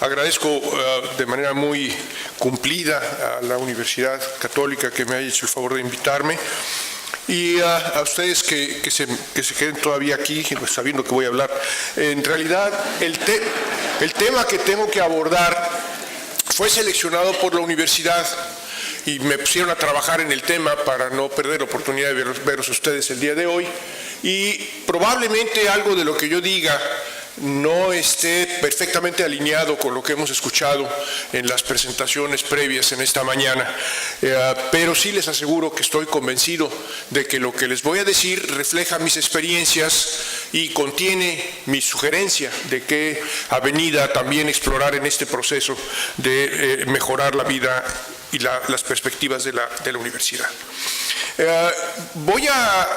Agradezco de manera muy cumplida a la Universidad Católica que me haya hecho el favor de invitarme. Y a ustedes que se queden todavía aquí, pues, sabiendo que voy a hablar. En realidad, el tema que tengo que abordar fue seleccionado por la universidad y me pusieron a trabajar en el tema para no perder la oportunidad de veros ustedes el día de hoy. Y probablemente algo de lo que yo diga no esté perfectamente alineado con lo que hemos escuchado en las presentaciones previas en esta mañana, pero sí les aseguro que estoy convencido de que lo que les voy a decir refleja mis experiencias y contiene mi sugerencia de qué avenida también explorar en este proceso de mejorar la vida y las perspectivas de la universidad. Voy a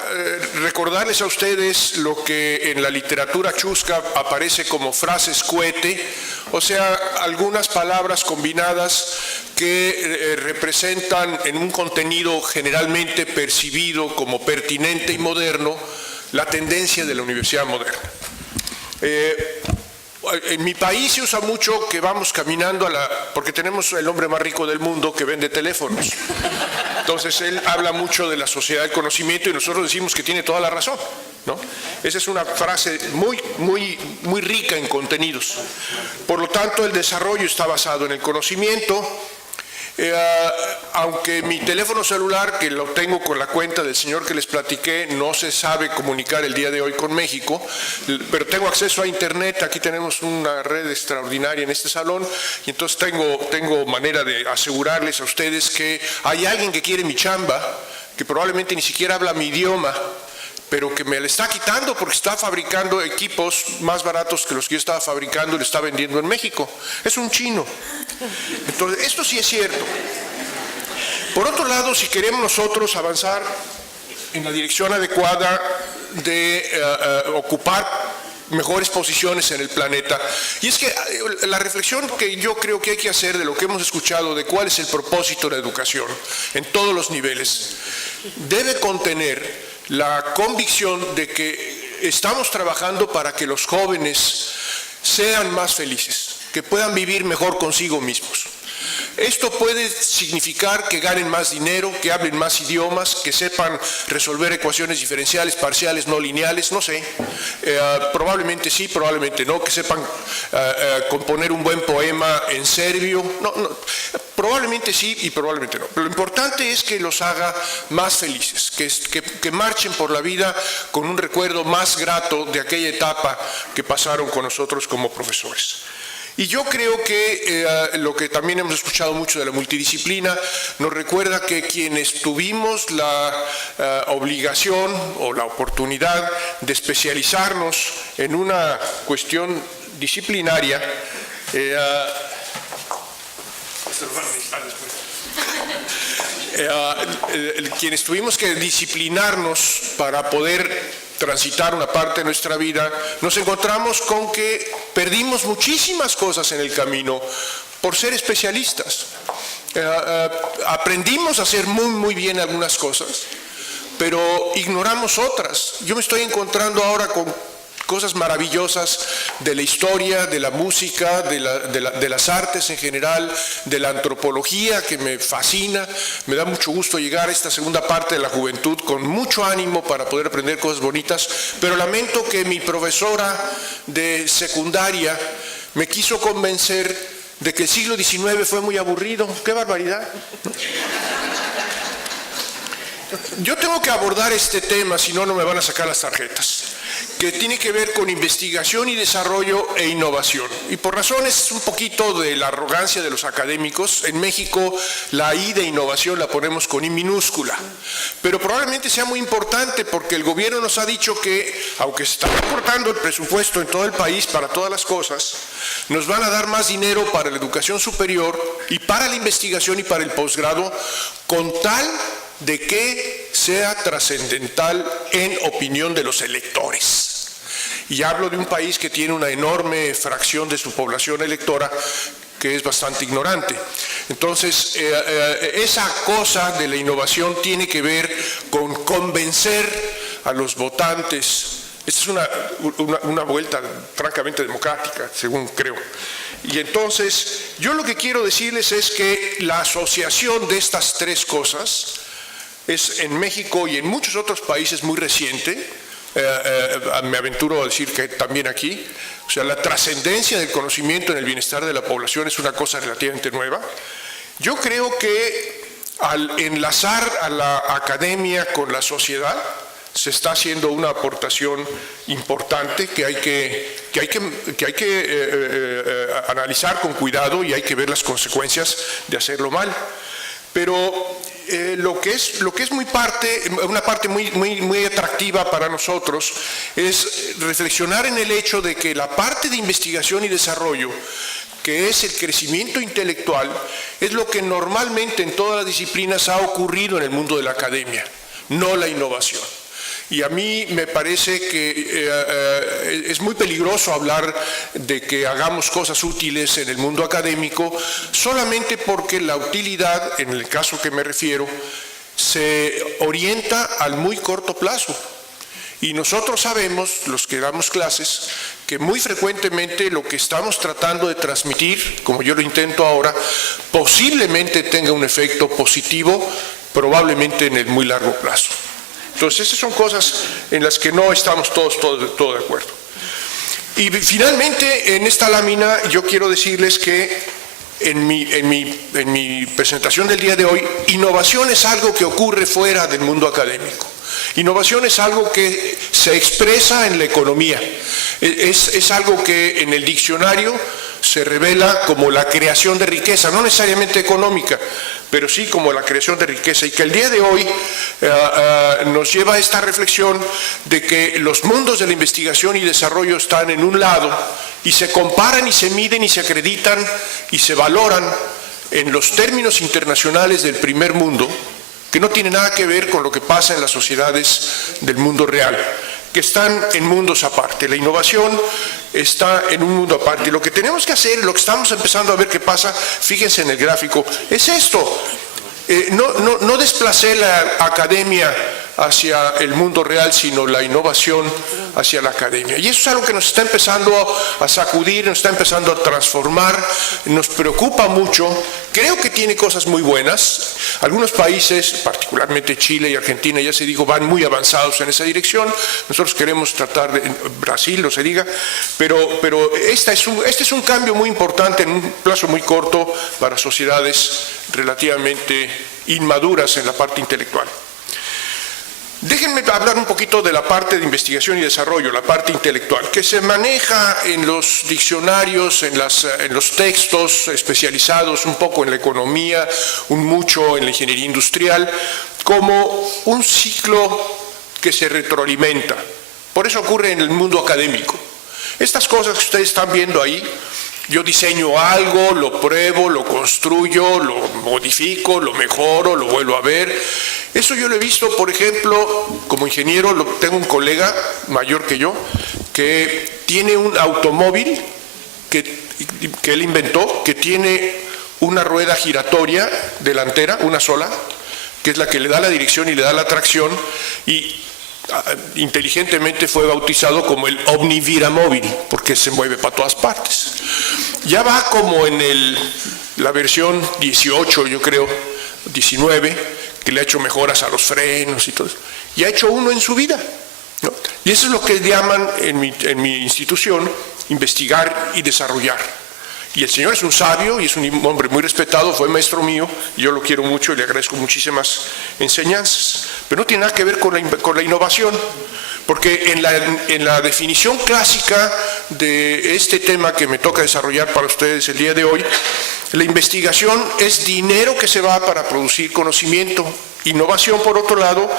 recordarles a ustedes lo que en la literatura chusca aparece como frases cohete, o sea, algunas palabras combinadas que representan en un contenido generalmente percibido como pertinente y moderno la tendencia de la universidad moderna. En mi país se usa mucho que vamos caminando porque tenemos el hombre más rico del mundo que vende teléfonos. Entonces él habla mucho de la sociedad del conocimiento y nosotros decimos que tiene toda la razón, ¿no? Esa es una frase muy rica en contenidos. Por lo tanto, el desarrollo está basado en el conocimiento. Aunque mi teléfono celular, que lo tengo con la cuenta del señor que les platiqué, no se sabe comunicar el día de hoy con México, pero tengo acceso a internet. Aquí tenemos una red extraordinaria en este salón y entonces tengo manera de asegurarles a ustedes que hay alguien que quiere mi chamba, que probablemente ni siquiera habla mi idioma, pero que me le está quitando porque está fabricando equipos más baratos que los que yo estaba fabricando y le está vendiendo en México. Es un chino. Entonces, esto sí es cierto. Por otro lado, si queremos nosotros avanzar en la dirección adecuada de ocupar mejores posiciones en el planeta, y es que la reflexión que yo creo que hay que hacer de lo que hemos escuchado, de cuál es el propósito de la educación en todos los niveles, debe contener la convicción de que estamos trabajando para que los jóvenes sean más felices, que puedan vivir mejor consigo mismos. Esto puede significar que ganen más dinero, que hablen más idiomas, que sepan resolver ecuaciones diferenciales, parciales, no lineales, no sé. Probablemente sí, probablemente no, que sepan componer un buen poema en serbio. No, probablemente sí y probablemente no. Pero lo importante es que los haga más felices, que marchen por la vida con un recuerdo más grato de aquella etapa que pasaron con nosotros como profesores. Y yo creo que lo que también hemos escuchado mucho de la multidisciplina nos recuerda que quienes tuvimos la obligación o la oportunidad de especializarnos en una cuestión disciplinaria, quienes tuvimos que disciplinarnos para poder transitar una parte de nuestra vida, nos encontramos con que perdimos muchísimas cosas en el camino por ser especialistas. Aprendimos a hacer muy bien algunas cosas, pero ignoramos otras. Yo me estoy encontrando ahora con cosas maravillosas de la historia, de la música, de las artes en general, de la antropología, que me fascina. Me da mucho gusto llegar a esta segunda parte de la juventud con mucho ánimo para poder aprender cosas bonitas, pero lamento que mi profesora de secundaria me quiso convencer de que el siglo XIX fue muy aburrido. ¡Qué barbaridad! Yo tengo que abordar este tema, si no, no me van a sacar las tarjetas, que tiene que ver con investigación y desarrollo e innovación. Y por razones un poquito de la arrogancia de los académicos, en México la I de innovación la ponemos con I minúscula. Pero probablemente sea muy importante porque el gobierno nos ha dicho que, aunque se está recortando el presupuesto en todo el país para todas las cosas, nos van a dar más dinero para la educación superior y para la investigación y para el posgrado, con tal de que sea trascendental en opinión de los electores. Y hablo de un país que tiene una enorme fracción de su población electora que es bastante ignorante. Entonces, esa cosa de la innovación tiene que ver con convencer a los votantes Esta es una vuelta francamente democrática, según creo. Y entonces, yo lo que quiero decirles es que la asociación de estas tres cosas es en México y en muchos otros países muy reciente. Me aventuro a decir que también aquí, o sea, la trascendencia del conocimiento en el bienestar de la población es una cosa relativamente nueva. Yo creo que al enlazar a la academia con la sociedad, se está haciendo una aportación importante que hay que analizar con cuidado y hay que ver las consecuencias de hacerlo mal. Pero lo que es una parte muy atractiva para nosotros es reflexionar en el hecho de que la parte de investigación y desarrollo, que es el crecimiento intelectual, es lo que normalmente en todas las disciplinas ha ocurrido en el mundo de la academia, no la innovación. Y a mí me parece que es muy peligroso hablar de que hagamos cosas útiles en el mundo académico solamente porque la utilidad, en el caso que me refiero, se orienta al muy corto plazo. Y nosotros sabemos, los que damos clases, que muy frecuentemente lo que estamos tratando de transmitir, como yo lo intento ahora, posiblemente tenga un efecto positivo, probablemente en el muy largo plazo. Entonces, esas son cosas en las que no estamos todos de acuerdo. Y finalmente, en esta lámina, yo quiero decirles que en mi presentación del día de hoy, innovación es algo que ocurre fuera del mundo académico. Innovación es algo que se expresa en la economía. Es algo que en el diccionario se revela como la creación de riqueza, no necesariamente económica, pero sí como la creación de riqueza, y que el día de hoy nos lleva a esta reflexión de que los mundos de la investigación y desarrollo están en un lado y se comparan y se miden y se acreditan y se valoran en los términos internacionales del primer mundo, que no tiene nada que ver con lo que pasa en las sociedades del mundo real, que están en mundos aparte. La innovación está en un mundo aparte. Lo que tenemos que hacer, lo que estamos empezando a ver que pasa, fíjense en el gráfico, es esto. No desplacé la academia hacia el mundo real, sino la innovación hacia la academia. Y eso es algo que nos está empezando a sacudir, nos está empezando a transformar, nos preocupa mucho. Creo que tiene cosas muy buenas. Algunos países, particularmente Chile y Argentina, ya se dijo, van muy avanzados en esa dirección. Nosotros queremos tratar de, Brasil, no se diga, pero este es un cambio muy importante en un plazo muy corto para sociedades relativamente inmaduras en la parte intelectual. Déjenme hablar un poquito de la parte de investigación y desarrollo, la parte intelectual, que se maneja en los diccionarios, en los textos especializados, un poco en la economía, mucho en la ingeniería industrial, como un ciclo que se retroalimenta. Por eso ocurre en el mundo académico. Estas cosas que ustedes están viendo ahí, yo diseño algo, lo pruebo, lo construyo, lo modifico, lo mejoro, lo vuelvo a ver. Eso yo lo he visto, por ejemplo, como ingeniero, tengo un colega mayor que yo, que tiene un automóvil que él inventó, que tiene una rueda giratoria delantera, una sola, que es la que le da la dirección y le da la tracción, y inteligentemente fue bautizado como el Omniviramóvil, porque se mueve para todas partes. Ya va como en la versión 18, yo creo, 19, que le ha hecho mejoras a los frenos y todo eso, y ha hecho uno en su vida, ¿no? Y eso es lo que llaman en mi institución investigar y desarrollar. Y el señor es un sabio y es un hombre muy respetado, fue maestro mío, y yo lo quiero mucho y le agradezco muchísimas enseñanzas, pero no tiene nada que ver con la innovación, porque en la definición clásica de este tema que me toca desarrollar para ustedes el día de hoy, la investigación es dinero que se va para producir conocimiento. Innovación, por otro lado,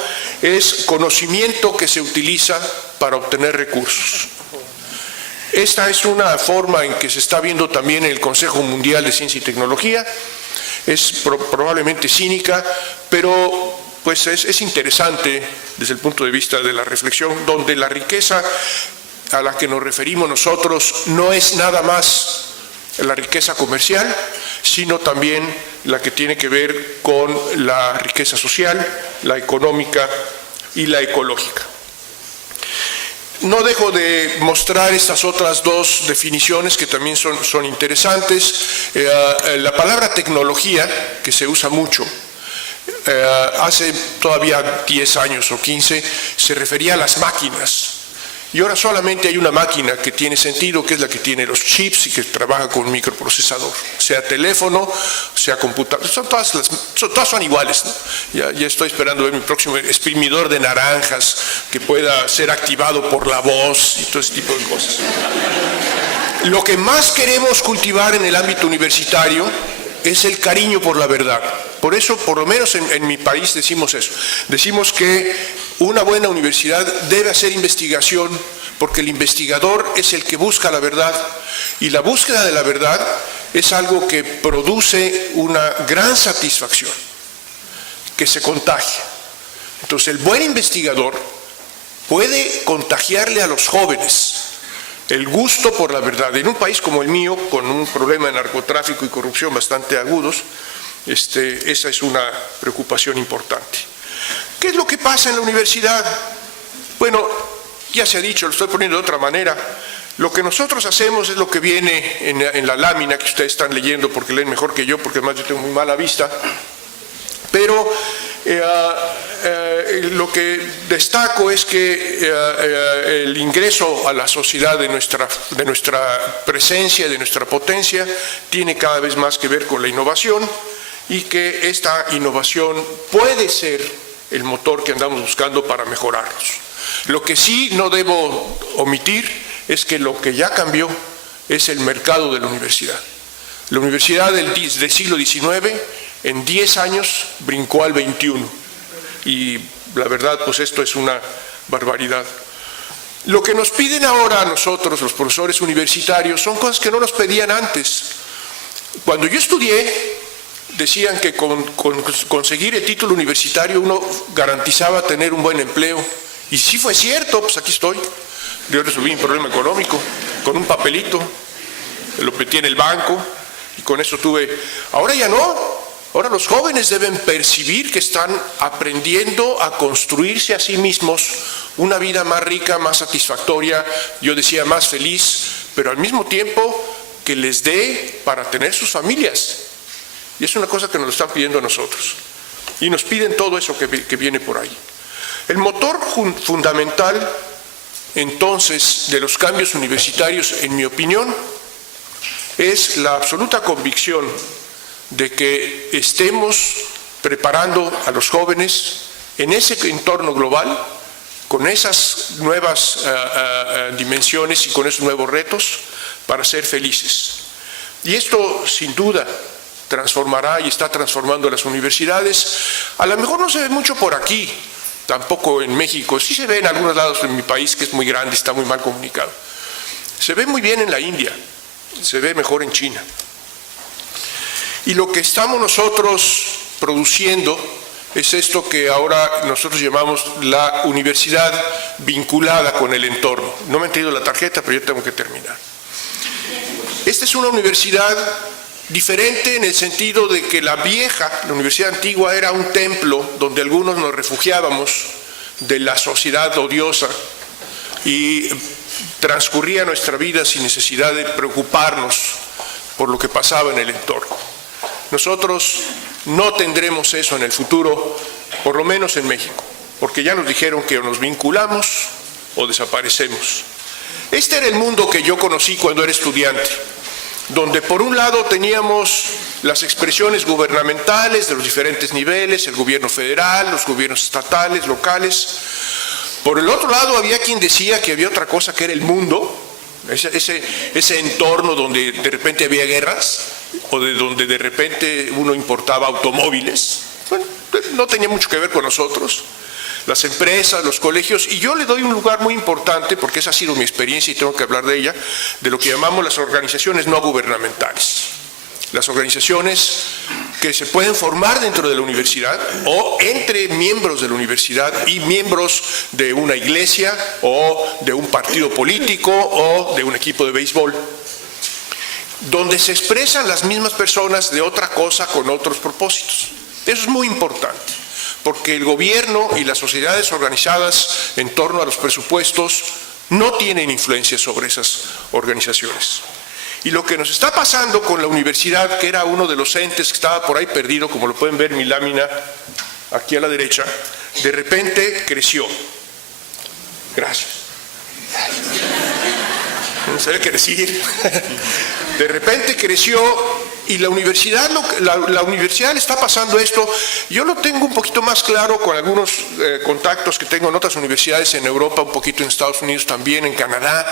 es conocimiento que se utiliza para obtener recursos. Esta es una forma en que se está viendo también en el Consejo Mundial de Ciencia y Tecnología. Es probablemente cínica, pero pues es interesante desde el punto de vista de la reflexión, donde la riqueza a la que nos referimos nosotros no es nada más la riqueza comercial, sino también la que tiene que ver con la riqueza social, la económica y la ecológica. No dejo de mostrar estas otras dos definiciones que también son interesantes. La palabra tecnología, que se usa mucho, hace todavía 10 años o 15, se refería a las máquinas. Y ahora solamente hay una máquina que tiene sentido, que es la que tiene los chips y que trabaja con un microprocesador. Sea teléfono, sea computador, todas son iguales, ¿no? Ya estoy esperando ver mi próximo exprimidor de naranjas que pueda ser activado por la voz y todo ese tipo de cosas. Lo que más queremos cultivar en el ámbito universitario es el cariño por la verdad. Por eso, por lo menos en mi país decimos eso. Decimos que una buena universidad debe hacer investigación porque el investigador es el que busca la verdad y la búsqueda de la verdad es algo que produce una gran satisfacción, que se contagia. Entonces, el buen investigador puede contagiarle a los jóvenes el gusto por la verdad. En un país como el mío, con un problema de narcotráfico y corrupción bastante agudos, esa es una preocupación importante. ¿Qué es lo que pasa en la universidad? Bueno, ya se ha dicho, lo estoy poniendo de otra manera. Lo que nosotros hacemos es lo que viene en la lámina que ustedes están leyendo, porque leen mejor que yo, porque además yo tengo muy mala vista. Pero lo que destaco es que el ingreso a la sociedad de nuestra presencia, de nuestra potencia, tiene cada vez más que ver con la innovación y que esta innovación puede ser el motor que andamos buscando para mejorarlos. Lo que sí no debo omitir es que lo que ya cambió es el mercado de la universidad. La universidad del siglo XIX en 10 años brincó al XXI y la verdad pues esto es una barbaridad. Lo que nos piden ahora a nosotros, los profesores universitarios, son cosas que no nos pedían antes. Cuando yo estudié, decían que con conseguir el título universitario uno garantizaba tener un buen empleo. Y sí fue cierto, pues aquí estoy. Yo resolví mi problema económico con un papelito, lo metí en el banco y con eso tuve. Ahora ya no. Ahora los jóvenes deben percibir que están aprendiendo a construirse a sí mismos una vida más rica, más satisfactoria, yo decía más feliz, pero al mismo tiempo que les dé para tener sus familias. Y es una cosa que nos lo están pidiendo a nosotros. Y nos piden todo eso que viene por ahí. El motor fundamental, entonces, de los cambios universitarios, en mi opinión, es la absoluta convicción de que estemos preparando a los jóvenes en ese entorno global, con esas nuevas dimensiones y con esos nuevos retos, para ser felices. Y esto, sin duda, transformará y está transformando las universidades. A lo mejor no se ve mucho por aquí, tampoco en México, sí se ve en algunos lados de mi país, que es muy grande, está muy mal comunicado. Se ve muy bien en la India, se ve mejor en China. Y lo que estamos nosotros produciendo es esto que ahora nosotros llamamos la universidad vinculada con el entorno. No me han traído la tarjeta, pero yo tengo que terminar. Esta es una universidad diferente en el sentido de que la universidad antigua era un templo donde algunos nos refugiábamos de la sociedad odiosa y transcurría nuestra vida sin necesidad de preocuparnos por lo que pasaba en el entorno. Nosotros no tendremos eso en el futuro, por lo menos en México, porque ya nos dijeron que o nos vinculamos o desaparecemos. Este era el mundo que yo conocí cuando era estudiante, donde por un lado teníamos las expresiones gubernamentales de los diferentes niveles, el gobierno federal, los gobiernos estatales, locales. Por el otro lado había quien decía que había otra cosa que era el mundo, ese entorno donde de repente había guerras, o de donde de repente uno importaba automóviles. Bueno, no tenía mucho que ver con nosotros. Las empresas, los colegios, y yo le doy un lugar muy importante, porque esa ha sido mi experiencia y tengo que hablar de ella, de lo que llamamos las organizaciones no gubernamentales. Las organizaciones que se pueden formar dentro de la universidad o entre miembros de la universidad y miembros de una iglesia o de un partido político o de un equipo de béisbol, donde se expresan las mismas personas de otra cosa con otros propósitos. Eso es muy importante, porque el gobierno y las sociedades organizadas en torno a los presupuestos no tienen influencia sobre esas organizaciones. Y lo que nos está pasando con la universidad, que era uno de los entes que estaba por ahí perdido, como lo pueden ver en mi lámina aquí a la derecha, de repente creció. Gracias. No sabía qué decir. De repente creció y la universidad le está pasando esto. Yo lo tengo un poquito más claro con algunos contactos que tengo en otras universidades en Europa, un poquito en Estados Unidos también, en Canadá.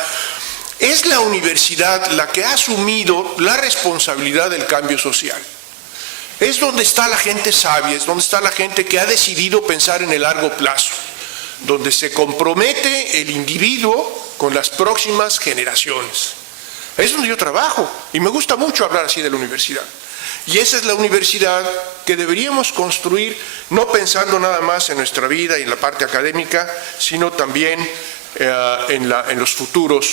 Es la universidad la que ha asumido la responsabilidad del cambio social. Es donde está la gente sabia, es donde está la gente que ha decidido pensar en el largo plazo, donde se compromete el individuo con las próximas generaciones. Es donde yo trabajo y me gusta mucho hablar así de la universidad. Y esa es la universidad que deberíamos construir, no pensando nada más en nuestra vida y en la parte académica, sino también en los futuros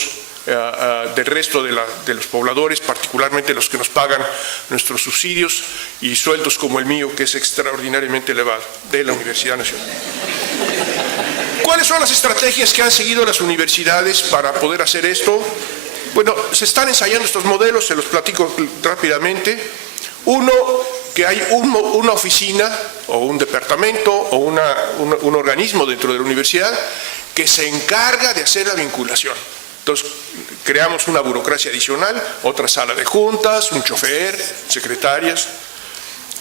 del resto de los pobladores, particularmente los que nos pagan nuestros subsidios y sueldos como el mío, que es extraordinariamente elevado, de la Universidad Nacional. ¿Cuáles son las estrategias que han seguido las universidades para poder hacer esto? Bueno, se están ensayando estos modelos, se los platico rápidamente. Uno, que hay una oficina o un departamento o un organismo dentro de la universidad que se encarga de hacer la vinculación. Entonces, creamos una burocracia adicional, otra sala de juntas, un chofer, secretarias.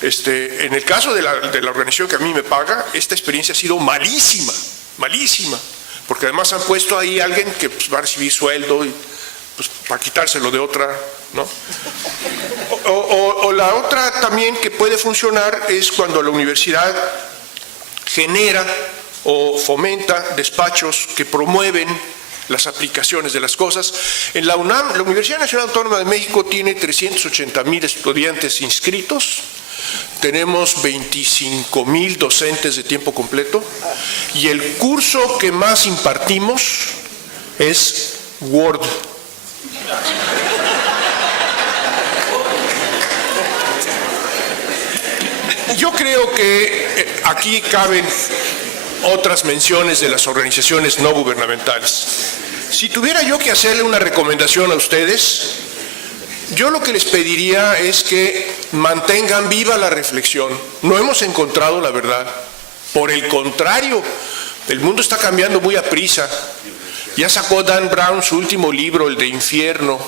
En el caso de la organización que a mí me paga, esta experiencia ha sido malísima, malísima, porque además han puesto ahí a alguien que va a recibir sueldo y, pues, para quitárselo de otra, ¿no? O la otra también que puede funcionar es cuando la universidad genera o fomenta despachos que promueven las aplicaciones de las cosas. En la UNAM, la Universidad Nacional Autónoma de México tiene 380,000 estudiantes inscritos, tenemos 25,000 docentes de tiempo completo y el curso que más impartimos es Word. Yo creo que aquí caben otras menciones de las organizaciones no gubernamentales. Si tuviera yo que hacerle una recomendación a ustedes, yo lo que les pediría es que mantengan viva la reflexión. No hemos encontrado la verdad. Por el contrario, el mundo está cambiando muy a prisa. Ya sacó Dan Brown su último libro, el de Infierno.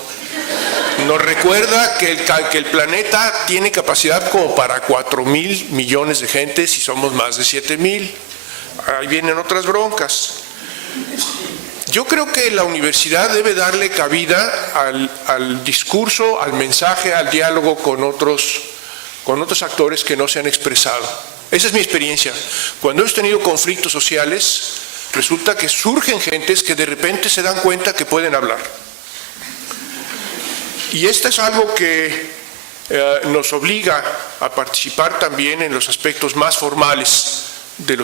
Nos recuerda que el planeta tiene capacidad como para 4,000 millones de gente si somos más de 7,000. Ahí vienen otras broncas. Yo creo que la universidad debe darle cabida al discurso, al mensaje, al diálogo con otros actores que no se han expresado. Esa es mi experiencia. Cuando hemos tenido conflictos sociales, resulta que surgen gentes que de repente se dan cuenta que pueden hablar. Y esto es algo que nos obliga a participar también en los aspectos más formales de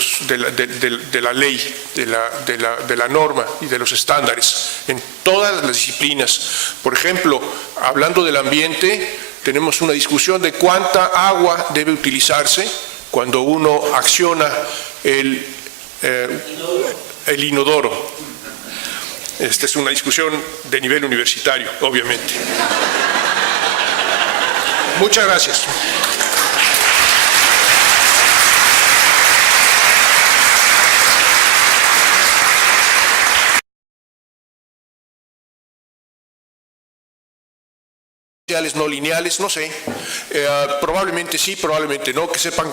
la ley, de la norma y de los estándares, en todas las disciplinas. Por ejemplo, hablando del ambiente, tenemos una discusión de cuánta agua debe utilizarse cuando uno acciona el inodoro. Esta es una discusión de nivel universitario, obviamente. Muchas gracias. No lineales, no sé, probablemente sí, probablemente no, que sepan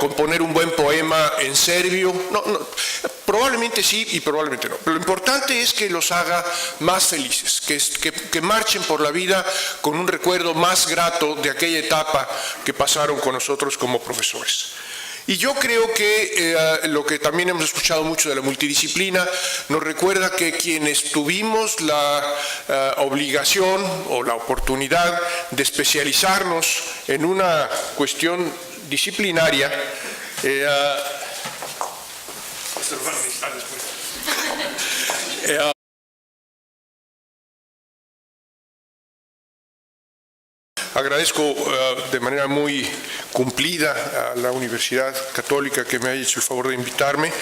componer un buen poema en serbio, no, probablemente sí y probablemente no, pero lo importante es que los haga más felices, que marchen por la vida con un recuerdo más grato de aquella etapa que pasaron con nosotros como profesores. Y yo creo que lo que también hemos escuchado mucho de la multidisciplina nos recuerda que quienes tuvimos la obligación o la oportunidad de especializarnos en una cuestión disciplinaria, agradezco de manera muy cumplida a la Universidad Católica que me haya hecho el favor de invitarme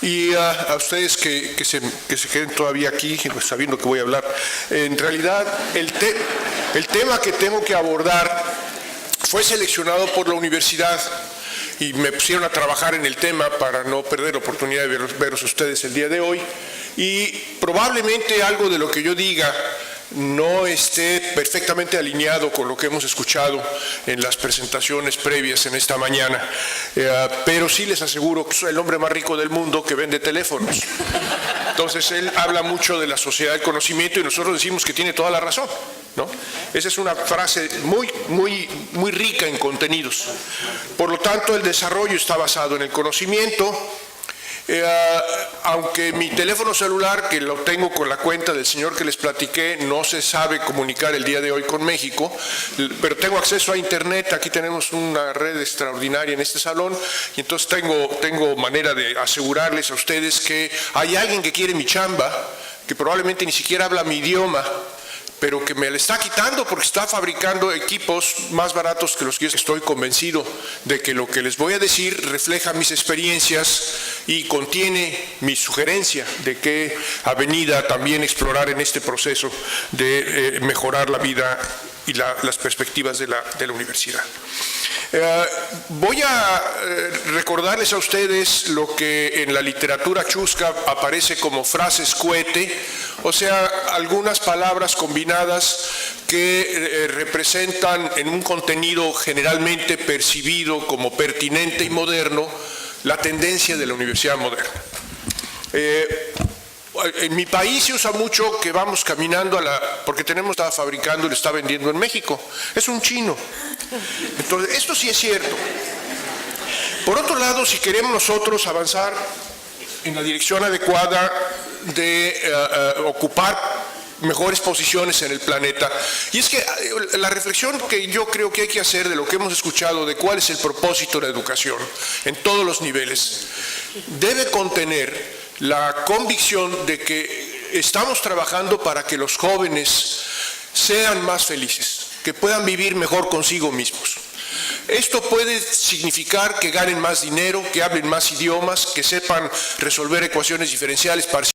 Y a ustedes que se queden todavía aquí, pues, sabiendo que voy a hablar. En realidad, el tema que tengo que abordar fue seleccionado por la universidad y me pusieron a trabajar en el tema para no perder la oportunidad de veros ustedes el día de hoy. Y probablemente algo de lo que yo diga no esté perfectamente alineado con lo que hemos escuchado en las presentaciones previas en esta mañana, pero sí les aseguro que soy el hombre más rico del mundo que vende teléfonos. Entonces él habla mucho de la sociedad del conocimiento y nosotros decimos que tiene toda la razón, ¿no? Esa es una frase muy rica en contenidos. Por lo tanto, el desarrollo está basado en el conocimiento. Aunque mi teléfono celular, que lo tengo con la cuenta del señor que les platiqué, no se sabe comunicar el día de hoy con México, pero tengo acceso a internet. Aquí tenemos una red extraordinaria en este salón y entonces tengo manera de asegurarles a ustedes que hay alguien que quiere mi chamba, que probablemente ni siquiera habla mi idioma, pero que me le está quitando porque está fabricando equipos más baratos que los que yo estoy convencido de que lo que les voy a decir refleja mis experiencias y contiene mi sugerencia de qué avenida también explorar en este proceso de mejorar la vida y las perspectivas de la universidad. Voy a recordarles a ustedes lo que en la literatura chusca aparece como frases cohete, o sea, algunas palabras combinadas que representan en un contenido generalmente percibido como pertinente y moderno la tendencia de la universidad moderna. En mi país se usa mucho que vamos caminando porque estaba fabricando y lo está vendiendo en México. Es un chino. Entonces, esto sí es cierto. Por otro lado, si queremos nosotros avanzar en la dirección adecuada de ocupar mejores posiciones en el planeta, y es que la reflexión que yo creo que hay que hacer de lo que hemos escuchado, de cuál es el propósito de la educación en todos los niveles, debe contener la convicción de que estamos trabajando para que los jóvenes sean más felices, que puedan vivir mejor consigo mismos. Esto puede significar que ganen más dinero, que hablen más idiomas, que sepan resolver ecuaciones diferenciales parciales